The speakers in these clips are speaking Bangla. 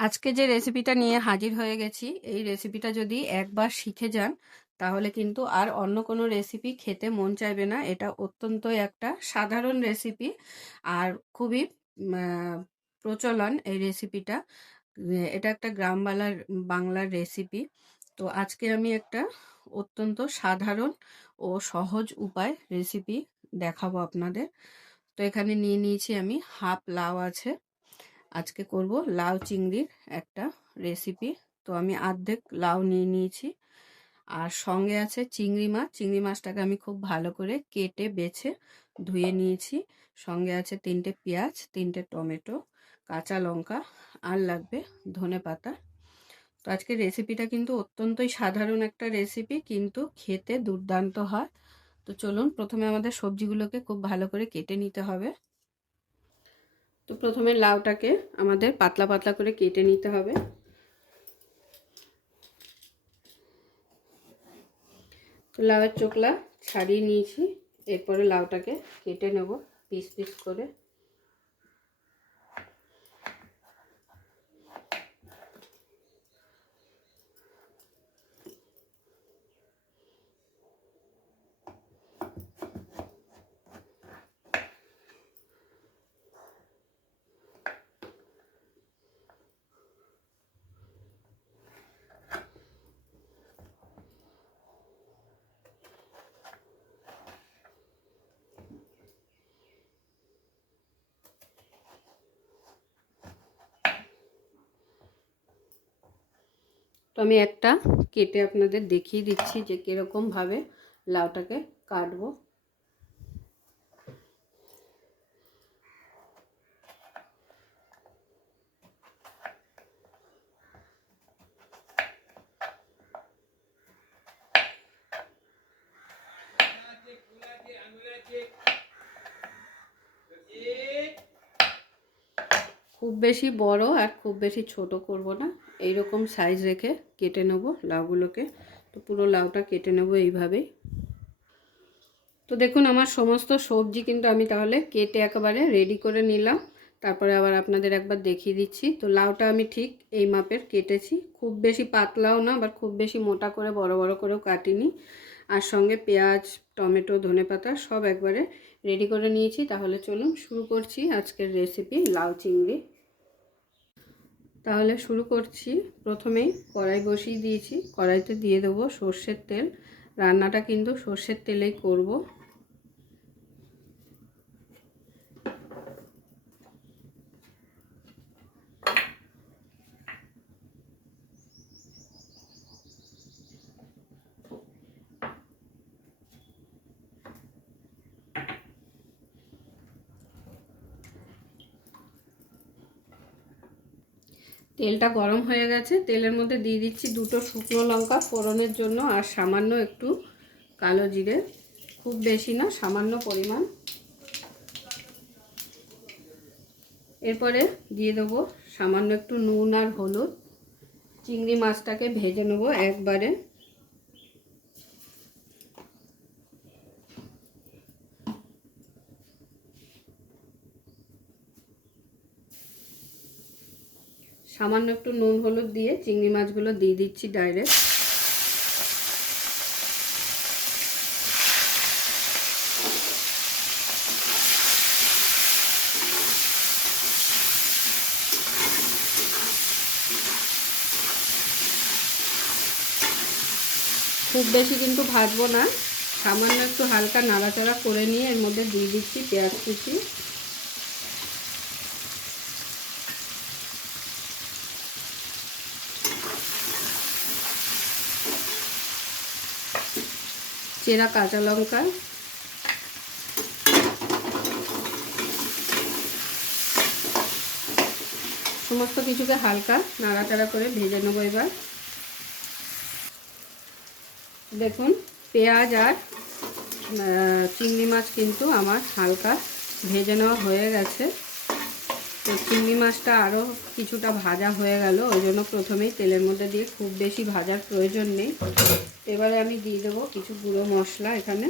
আজকে যে রেসিপিটা নিয়ে হাজির হয়ে গেছি, এই রেসিপিটা যদি একবার শিখে যান তাহলে কিন্তু আর অন্য কোনো রেসিপি খেতে মন চাইবে না। এটা অত্যন্ত একটা সাধারণ রেসিপি আর খুবই প্রচলন এই রেসিপিটা। এটা একটা গ্রাম বাংলার রেসিপি। তো আজকে আমি একটা অত্যন্ত সাধারণ ও সহজ উপায় রেসিপি দেখাবো আপনাদের। তো এখানে নিয়ে নিয়েছি আমি হাফ লাউ আছে। আজকে করব লাউ চিংড়ির একটা রেসিপি। তো আমি অর্ধেক লাউ নিয়ে নিয়েছি আর সঙ্গে আছে চিংড়ি মাছ। চিংড়ি মাছটাকে আমি খুব ভালো করে কেটে বেছে ধুয়ে নিয়েছি। সঙ্গে আছে 3টে পেঁয়াজ, 3টে টমেটো, কাঁচা লঙ্কা আর লাগবে ধনেপাতা। তো আজকে রেসিপিটা কিন্তু অত্যন্তই সাধারণ একটা রেসিপি, কিন্তু খেতে দুর্দান্ত হয়। তো চলুন প্রথমে আমাদের সবজিগুলোকে খুব ভালো করে কেটে নিতে হবে। তো প্রথমে লাউটাকে আমাদের পাতলা পাতলা করে কেটে নিতে হবে। তো লাউয়ের চোকলা ছাড়িয়ে নিয়েছি, এরপরে লাউটাকে কেটে নেব পিস পিস করে। তো আমি একটা কেটে আপনাদের দেখিয়ে দিচ্ছি যে কীরকমভাবে লাউটাকে কাটবো। খুব বেশি বড় আর খুব বেশি ছোট করব না, এইরকম সাইজ রেখে কেটে নেব লাউগুলোকে। তো পুরো লাউটা কেটে নেব এইভাবেই। তো দেখুন আমার সমস্ত সবজি কিন্তু আমি তাহলে কেটে একেবারে রেডি করে নিলাম। তারপরে আবার আপনাদের একবার দেখিয়ে দিচ্ছি। তো লাউটা আমি ঠিক এই মাপের কেটেছি, খুব বেশি পাতলাও না আবার খুব বেশি মোটা করে বড় বড় করেও কাটিনি। আর সঙ্গে পেঁয়াজ, টমেটো, ধনেপাতা সব একবারে রেডি করে নিয়েছি। তাহলে চলুন শুরু করছি আজকের রেসিপি লাউ চিংড়ি। তাহলে শুরু করছি। প্রথমেই কড়াই বসিয়ে দিয়েছি, কড়াইতে দিয়ে দেবো সর্ষের তেল। রান্নাটা কিন্তু সর্ষের তেলেই করব। তেলটা গরম হয়ে গেছে, তেলের মধ্যে দিয়ে দিচ্ছি 2টো শুকনো লঙ্কা ফোড়নের জন্য আর সামান্য একটু কালো জিরে, খুব বেশি না, সামান্য পরিমাণ। এরপরে দিয়ে দেবো সামান্য একটু নুন আর হলুদ। চিংড়ি মাছটাকে ভেজে নেব একবারে। সামান্য একটু নুন হলুদ দিয়ে চিংড়ি মাছগুলো দিয়ে দিচ্ছি ডাইরেক্ট। খুব বেশি কিন্তু ভাজবো না, সামান্য একটু হালকা নাড়াচাড়া করে নিয়ে এর মধ্যে দিয়ে দিচ্ছি পেঁয়াজ কুচি। চেরা কাঁচা লঙ্কা, সমস্ত কিছুকে হালকা নাড়াচাড়া করে ভেজে নেবো এবার। দেখুন পেঁয়াজ আর চিংড়ি মাছ কিন্তু আমার হালকা ভেজে নেওয়া হয়ে গেছে। তো চিংড়ি মাছটা আরও কিছুটা ভাজা হয়ে গেল, ওই জন্য প্রথমেই তেলের মধ্যে দিয়ে খুব বেশি ভাজার প্রয়োজন নেই। এবারে আমি দিয়ে দেবো কিছু গুঁড়ো মশলা। এখানে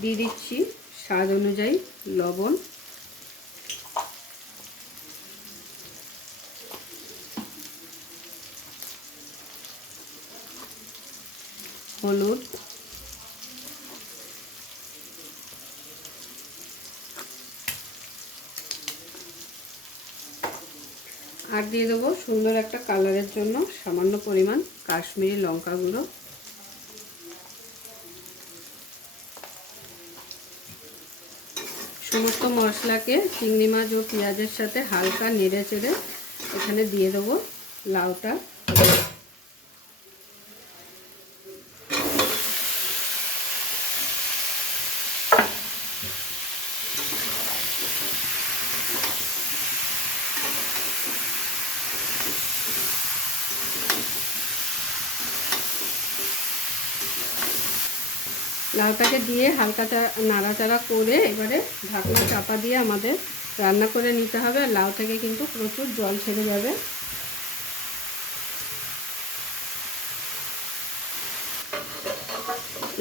দিয়ে দিচ্ছি স্বাদ অনুযায়ী লবণ, হলুদ, আর দিয়ে দেবো সুন্দর একটা কালারের জন্য সামান্য পরিমাণ কাশ্মীরি লঙ্কা গুঁড়ো। সমস্ত মশলাকে চিংড়ি মাছ ও পেঁয়াজের সাথে হালকা নেড়ে চেড়ে এখানে দিয়ে দেবো লাউটা। লাউটাকে দিয়ে হালকা নাড়াচাড়া করে এবারে ঢাকনা চাপা দিয়ে আমাদের রান্না করে নিতে হবে। আর লাউ থেকে কিন্তু প্রচুর জল ছেড়ে যাবে।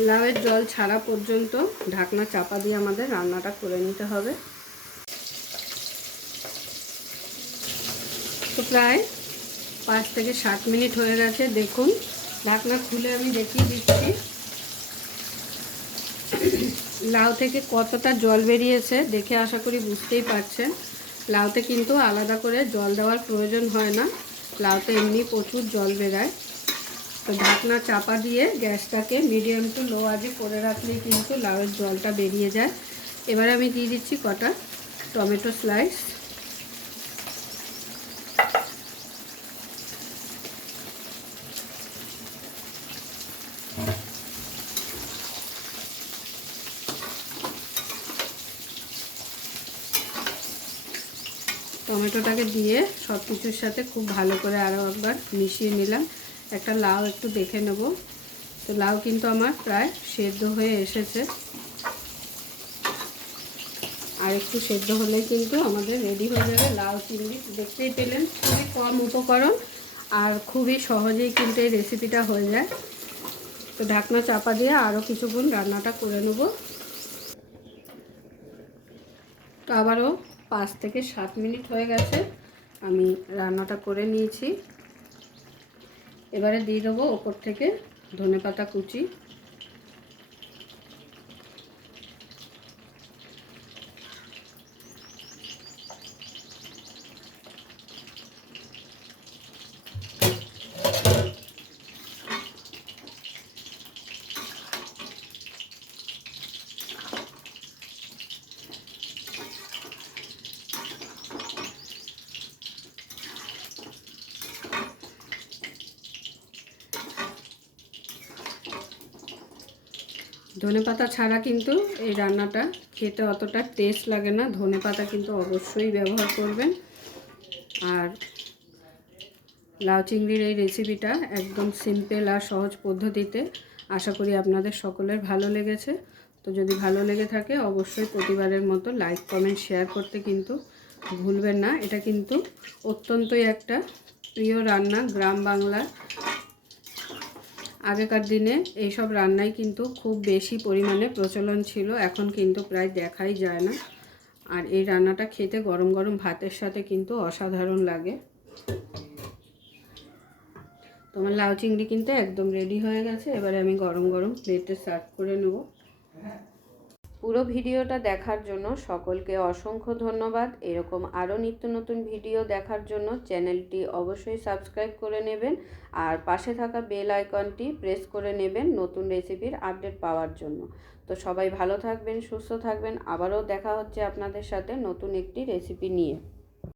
লাউয়ের জল ছাড়া পর্যন্ত ঢাকনা চাপা দিয়ে আমাদের রান্নাটা করে নিতে হবে। তো প্রায় 5 থেকে 7 মিনিট হয়ে গেছে। দেখুন, ঢাকনা খুলে আমি দেখিয়ে দিচ্ছি লাউ থেকে কতটা জল বেরিয়েছে। দেখে আশা করি বুঝতেই পারছেন। লাউতে কিন্তু আলাদা করে জল দেওয়ার প্রয়োজন হয় না, লাউতে এমনি প্রচুর জল বেরায়। তো ঢাকনা চাপা দিয়ে গ্যাসটাকে মিডিয়াম টু লো আঁচে করে রাখলেই কিন্তু লাউয়ের জলটা বেরিয়ে যায়। এবারে আমি দিয়ে দিচ্ছি কটা টমেটো স্লাইস। টমেটোটাকে দিয়ে সব কিছুর সাথে খুব ভালো করে আরও একবার মিশিয়ে নিলাম। একটা লাউ একটু দেখে নেব। তো লাউ কিন্তু আমার প্রায় সেদ্ধ হয়ে এসেছে। আর একটু সেদ্ধ হলে কিন্তু আমাদের রেডি হয়ে যাবে লাউ চিংড়ি। দেখতেই পেলেন, খুবই কম উপকরণ আর খুবই সহজেই কিন্তু এই রেসিপিটা হয়ে যায়। তো ঢাকনা চাপা দিয়ে আরও কিছুক্ষণ রান্নাটা করে নেব। তো আবারও 5 থেকে 7 মিনিট হয়ে গেছে, আমি রান্নাটা করে নিয়েছি। এবারে দিয়ে দেবো ওপর থেকে ধনেপাতা কুচি। ধনেপাতা ছাড়া কিন্তু এই রান্নাটা খেতে অতটা টেস্ট লাগে না। ধনেপাতা কিন্তু অবশ্যই ব্যবহার করবেন। আর লাউ চিংড়ির এই রেসিপিটা একদম সিম্পল আর সহজ পদ্ধতিতে। আশা করি আপনাদের সকলের ভালো লেগেছে। তো যদি ভালো লেগে থাকে অবশ্যই প্রতিবারের মতো লাইক কমেন্ট শেয়ার করতে কিন্তু ভুলবেন না। এটা কিন্তু অত্যন্তই একটা প্রিয় রান্না গ্রাম বাংলার। আগেকার দিনে এইসব রান্নাই কিন্তু খুব বেশি পরিমাণে প্রচলন ছিল, এখন কিন্তু প্রায় দেখাই যায় না। আর এই রান্নাটা খেতে গরম গরম ভাতের সাথে কিন্তু অসাধারণ লাগে। তোমার লাউ চিংড়ি কিন্তু একদম রেডি হয়ে গেছে। এবারে আমি গরম গরম প্লেটে সার্ভ করে নেব। পুরো ভিডিওটা দেখার জন্য সকলকে অসংখ্য ধন্যবাদ। এরকম আরও নিত্য নতুন ভিডিও দেখার জন্য চ্যানেলটি অবশ্যই সাবস্ক্রাইব করে নেবেন আর পাশে থাকা বেল আইকনটি প্রেস করে নেবেন নতুন রেসিপির আপডেট পাওয়ার জন্য। তো সবাই ভালো থাকবেন, সুস্থ থাকবেন। আবারও দেখা হচ্ছে আপনাদের সাথে নতুন একটি রেসিপি নিয়ে।